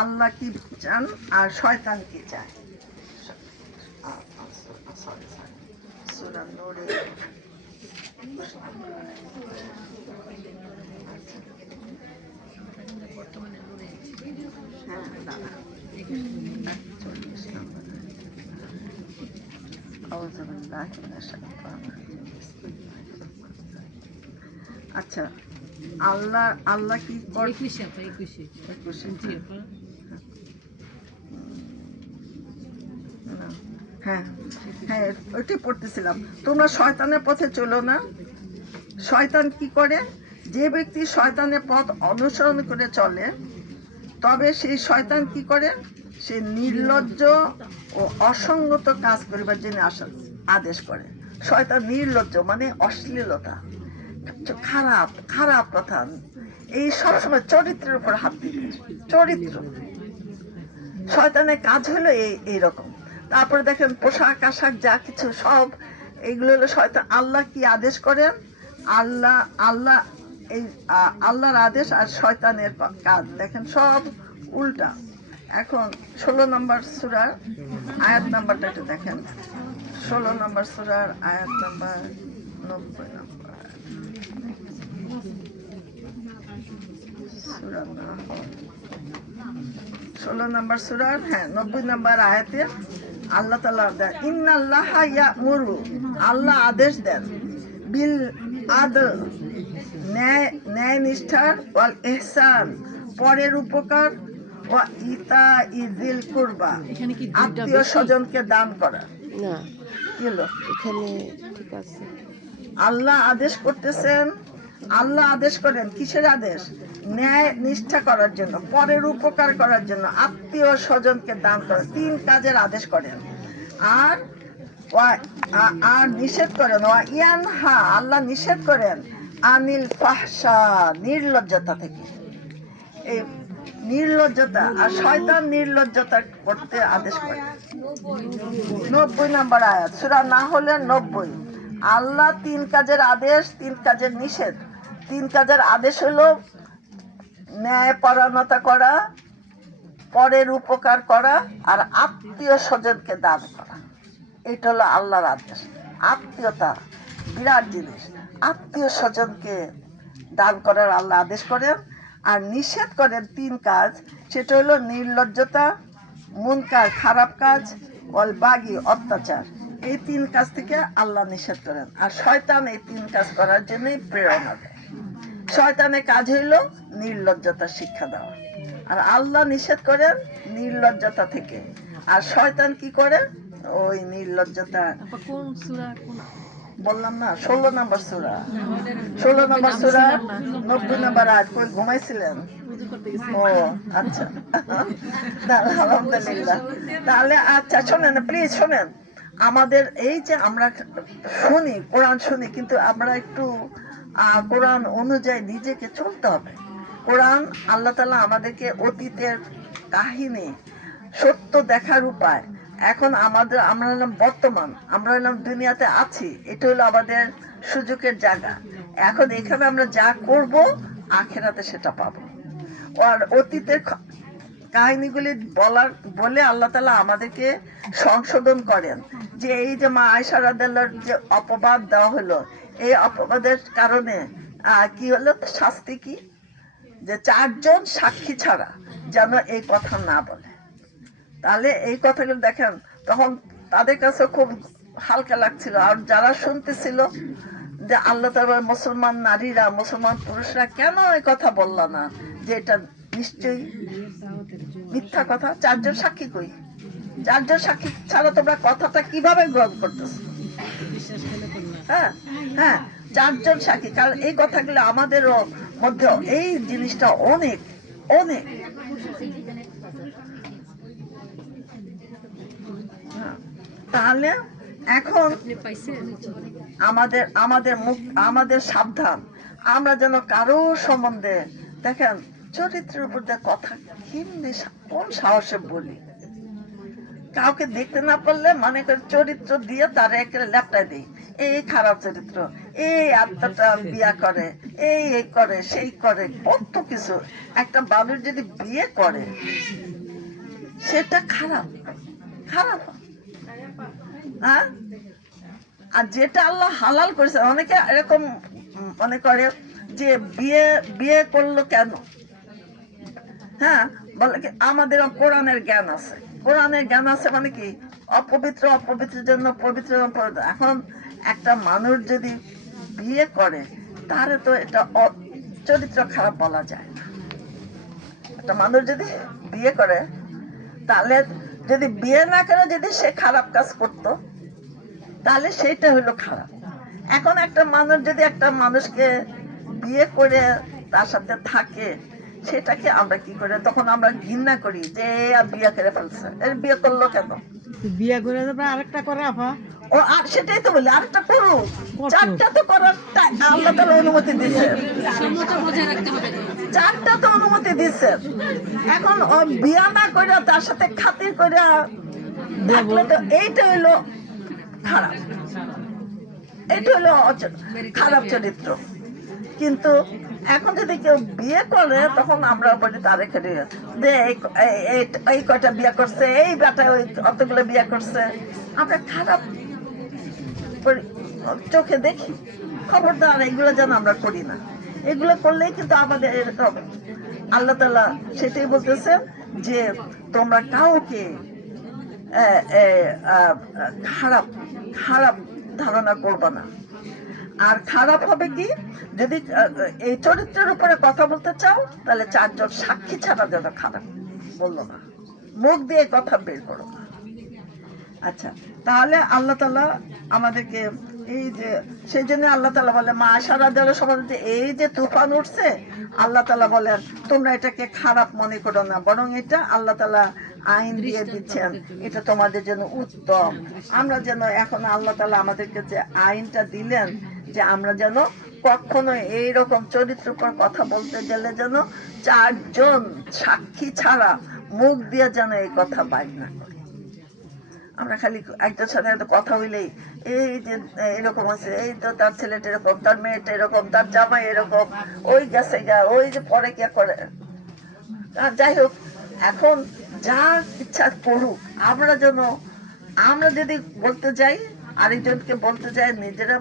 আল্লাহ কি চান আর শয়তান কি চায়। সরি সরি, সূরা নূরে হ্যাঁ দাদা 41 নম্বর। আচ্ছা, আল্লাহ আল্লাহ কি হ্যাঁ হ্যাঁ ওইটাই পড়তেছিলাম। তোমরা শয়তানের পথে চলো না। শয়তান কি করে? যে ব্যক্তি শয়তানের পথ অনুসরণ করে চলে, তবে সেই শয়তান কি করে? সে নির্লজ্জ ও অসঙ্গত কাজ করিবার জন্য আদেশ করে। শয়তান নির্লজ্জ মানে অশ্লীলতা, খারাপ খারাপ কথা, এই সবসময় চরিত্রের উপর হাত দিবে। চরিত্র, শয়তানের কাজ হলো এইরকম। তারপরে দেখেন পোশাক আশাক যা কিছু সব এইগুলো হলো শয়তান। আল্লাহ কি আদেশ করেন? আল্লাহ আল্লাহ এই আল্লাহর আদেশ আর শয়তানের কাজ দেখেন সব উল্টা। এখন 16 নম্বর সূরার আয়াত নাম্বারটা একটু দেখেন। 16 নম্বর সূরার আয়াত নাম্বার 90 নম্বর। সূরা নাহল 16 নম্বর সূরার 90 নম্বর আয়াতে আল্লাহ তাআলা দেন, ইন্নাল্লাহা ইয়া'মুরু, আল্লাহ আদেশ দেন, বিল আদল, ন্যায় নিষ্ঠার, ওয়াল ইহসান, পরের উপকার, ওয়া ইতাইযিল কুরবা, আত্মীয় স্বজনকে দান করা। না কি হলো এখানে? ঠিক আছে, আল্লাহ আদেশ করতেছেন। আল্লাহ আদেশ করেন কিসের আদেশ? ন্যায় নিষ্ঠা করার জন্য, পরের উপকার করার জন্য, আত্মীয় স্বজনকে দান করার, 3 কাজের আদেশ করেন। আর আর নিষেধ করেন, ইয়ানহা, আল্লাহ নিষেধ করেন, আনিল ফাহশা, নির্লজ্জতা থেকে। এই নির্লজ্জতা, আর শয়তান নির্লজ্জতা করতে আদেশ করে। 90 নম্বর আয়াত সূরা নাহলের 90। আল্লাহ 3 কাজের আদেশ, 3 কাজের নিষেধ। 3 কাজের আদেশ হলো ন্যায়পরায়ণতা করা, পরের উপকার করা, আর আত্মীয় স্বজনকে দান করা। এটা হলো আল্লাহর আদেশ। আত্মীয়তা বিরাট জিনিস। আত্মীয় স্বজনকে দান করার আল্লাহ আদেশ করেন। আর নিষেধ করেন 3 কাজ, সেটা হলো নির্লজ্জতা, মুনকার খারাপ কাজ, ওয়াল বাগি অত্যাচার। এই 3 কাজ থেকে আল্লাহ নিষেধ করেন। আর শয়তান এই 3 কাজ করার জন্যই প্রেরণা দেয়। শয়তানের কাজ হইল নির্লজ্জতা শিক্ষা দেওয়া, আর আল্লাহ নিষেধ করেন নির্লজ্জতা থেকে। আর শয়তান কি করে? ওই নির্লজ্জতা। বললাম না 16 নম্বর সূরা, 16 নম্বর সূরা 90 নম্বর আয়াত। কই ঘুমাইছিলেন? ও আচ্ছা, আলহামদুলিল্লাহ। তাহলে আচ্ছা শোনেন, প্লিজ শোনেন। আমাদের এই যে আমরা শুনি, কোরআন শুনি, কিন্তু আমরা একটু কোরআন অনুযায়ী নিজেকে চলতে হবে। কোরআন আল্লাহ তাআলা আমাদেরকে অতীতের কাহিনী, সত্য দেখার উপায়। এখন আমরা হলাম বর্তমান, আমরা হলাম দুনিয়াতে আছি, এটা হলো আমাদের সুযোগের জায়গা। এখন এখানে আমরা যা করব আখিরাতে সেটা পাবো। আর অতীতের কাহিনীগুলি বলে আল্লাহ তাআলা আমাদেরকে সংশোধন করেন। যে এই যে মা আয়েশা রাদিয়াল্লাহর যে অপবাদ দেওয়া হলো, এই অপবাদের কারণে কি হলো, শাস্তি কি? যে 4 জন সাক্ষী ছাড়া যেন এই কথা না বলে। তাহলে এই কথাগুলো দেখেন, তখন তাদের কাছে খুব হালকা লাগছিল। আর যারা শুনতেছিল যে আল্লাহ তাআলা, মুসলমান নারীরা, মুসলমান পুরুষরা কেন এই কথা বলল না, যে এটা নিশ্চয়ই মিথ্যা কথা। 4 জন সাক্ষী কই? 4 জন সাক্ষী ছাড়া তোমরা কথাটা কিভাবে গ্রহণ করতেছ? হ্যাঁ হ্যাঁ, 4 জন সাক্ষী। কারণ এই কথাগুলো আমাদেরও মধ্যে এই জিনিসটা অনেক অনেক। তাহলে এখন আমাদের সাবধান, আমরা যেন কারো সম্বন্ধে, দেখেন চরিত্রের উপর কথা কেমনি কোন সাহসে বলি। কাউকে দেখতে না পারলে মনে করে চরিত্র দিয়ে তার একে ল্যাপটায় দিই, এই খারাপ চরিত্র, এই আত্মাটা বিয়া করে, এই এই করে সেই করে, কত কিছু। একটা মানুষ যদি বিয়ে করে সেটা খারাপ, খারাপ। হ্যাঁ, আর যেটা আল্লাহ হালাল করেছে, অনেকে এরকম মনে করে যে বিয়ে বিয়ে করলো কেন। হ্যাঁ, বলে কি আমাদের কোরআনের জ্ঞান আছে, কোরআনের জ্ঞান আছে মানে কি অপবিত্র অপবিত্রের জন্য পবিত্র পবিত্র। এখন একটা মানুষ যদি বিয়ে করে তাহলে তো এটা চরিত্র খারাপ বলা যায় না। একটা মানুষ যদি বিয়ে করে তাহলে, যদি বিয়ে না করে যদি সে খারাপ কাজ করতো তাহলে সেইটা হলো খারাপ। এখন একটা মানুষ যদি একটা মানুষকে বিয়ে করে তার সাথে থাকে, সেটাকে আমরা কি করে তখন আমরা ঘৃণা করি যে বিয়ে করে ফেলছে, এর বিয়ে করলো কেন। বিয়ে করে আরেকটা করে আপা, ও আর সেটাই তো বলি, আরেকটা করুক, চারটা তো করার আল্লাহ তাআলা অনুমতি দিয়েছে, চারটা তো অনুমতি দিয়েছে। এখন ও বিয়া না করে তার সাথে খাতির করে থাকলে তো এইটা হইলো খারাপ, এটা হলো খারাপ চরিত্র। কিন্তু এখন যদি কেউ বিয়ে করে তখন আমরা বলি তারে খেলে এই কয়টা বিয়ে করছে, এই বেটা ওই অতগুলো বিয়ে করছে, আমরা খারাপ চোখে দেখি। খবরদার এগুলো যেন আমরা করি না, এগুলো করলেই কিন্তু আমাদের এরকম আল্লাহ তাআলা সেটাই বলতেছে যে তোমরা কাউকে খারাপ খারাপ ধারণা করবে না। আর খারাপ হবে কি, যদি এই চরিত্রের উপরে কথা বলতে চাও তাহলে চারজন সাক্ষী ছাড়া যেন খারাপ বললো না, মুখ দিয়ে কথা বের করো না। আচ্ছা, তাহলে আল্লাহ তাআলা আমাদেরকে এই যে সেই জন্য আল্লাহ তাআলা বলে মা সারা জল সমাজে এই যে তুফান উঠছে, আল্লাহ তাআলা বলেন তোমরা এটাকে খারাপ মনে করো না, বরং এটা আল্লাহ তাআলা আইন দিয়ে দিচ্ছেন, এটা তোমাদের জন্য উত্তম। আমরা যেন এখন আল্লাহ তাআলা আমাদেরকে যে আইনটা দিলেন যে আমরা যেন কখনো এইরকম চরিত্রের উপর কথা বলতে গেলে যেন চারজন সাক্ষী ছাড়া মুখ দিয়ে যেন এই কথা বাইর না করে। আমরা খালি একটার সাথে একটা কথা হইলেই এই যে এরকম আছে, এই তো তার ছেলেটা এরকম, তার মেয়েটা এরকম, তার জামাই এরকম, ওই গেছে গা, ওই যে পরে কে করে। যাই হোক, এখন যার ইচ্ছা করুক, আমরা যেন আমরা যদি বলতে যাই আরেকজনকে বলতে যাই নিজেরা